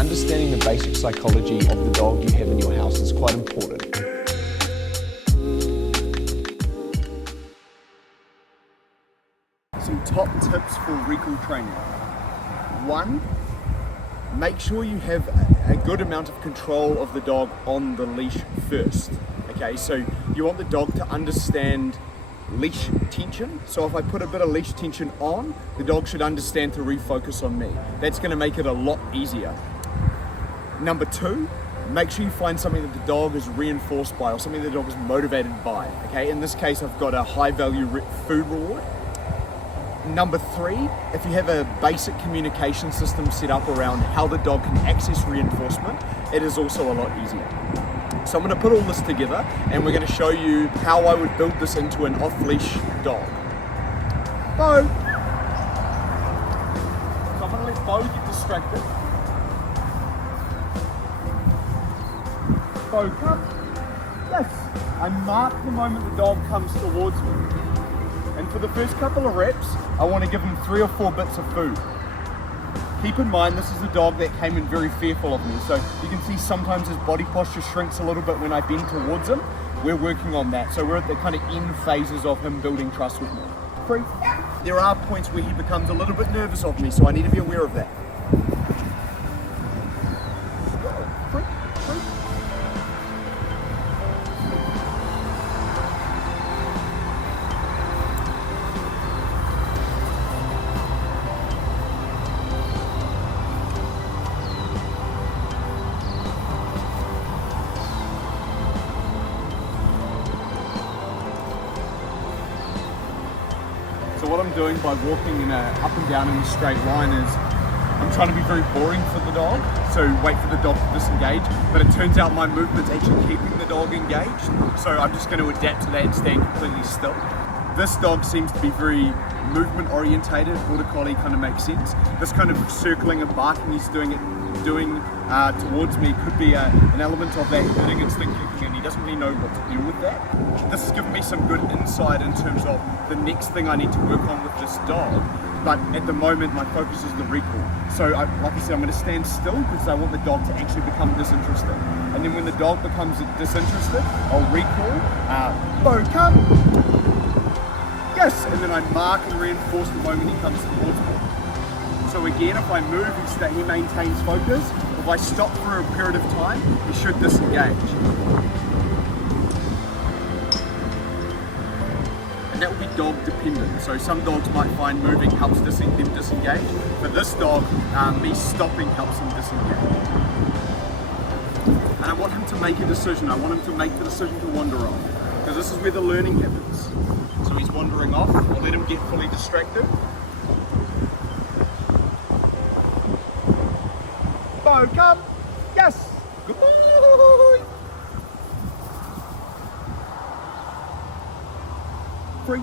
understanding the basic psychology of the dog you have in your house is quite important. Some top tips for recall training. 1, make sure you have a good amount of control of the dog on the leash first. Okay, so you want the dog to understand leash tension. So if I put a bit of leash tension on, the dog should understand to refocus on me. That's going to make it a lot easier. Number 2, make sure you find something that the dog is reinforced by or something the dog is motivated by. Okay, in this case, I've got a high value food reward. Number 3, if you have a basic communication system set up around how the dog can access reinforcement, it is also a lot easier. So I'm going to put all this together and we're going to show you how I would build this into an off-leash dog. Bo! So I'm going to let Bo get distracted. Bo, come. Yes! I mark the moment the dog comes towards me. And for the first couple of reps, I want to give him 3 or 4 bits of food. Keep in mind, this is a dog that came in very fearful of me. So you can see sometimes his body posture shrinks a little bit when I bend towards him. We're working on that. So we're at the kind of end phases of him building trust with me. 3. There are points where he becomes a little bit nervous of me, so I need to be aware of that. 3. So what I'm doing by walking in up and down in a straight line is I'm trying to be very boring for the dog, so wait for the dog to disengage, but it turns out my movement's actually keeping the dog engaged, so I'm just going to adapt to that and stand completely still. This dog seems to be very movement orientated, border collie kind of makes sense. This kind of circling and barking he's doing towards me could be an element of that herding instinct kicking in. He doesn't really know what to do with that. This has given me some good insight in terms of the next thing I need to work on with this dog, but at the moment my focus is the recall. So like I said, I'm going to stand still because I want the dog to actually become disinterested. And then when the dog becomes disinterested, I'll recall, Bo, come! Yes! And then I mark and reinforce the moment he comes towards me. So again, if I move, he maintains focus. If I stop for a period of time, he should disengage. And that will be dog dependent. So some dogs might find moving helps them disengage. For this dog, me stopping helps him disengage. And I want him to make a decision. I want him to make the decision to wander off. Because this is where the learning happens. So he's wandering off. I'll let him get fully distracted. Bo, come! Yes! Good boy! 3.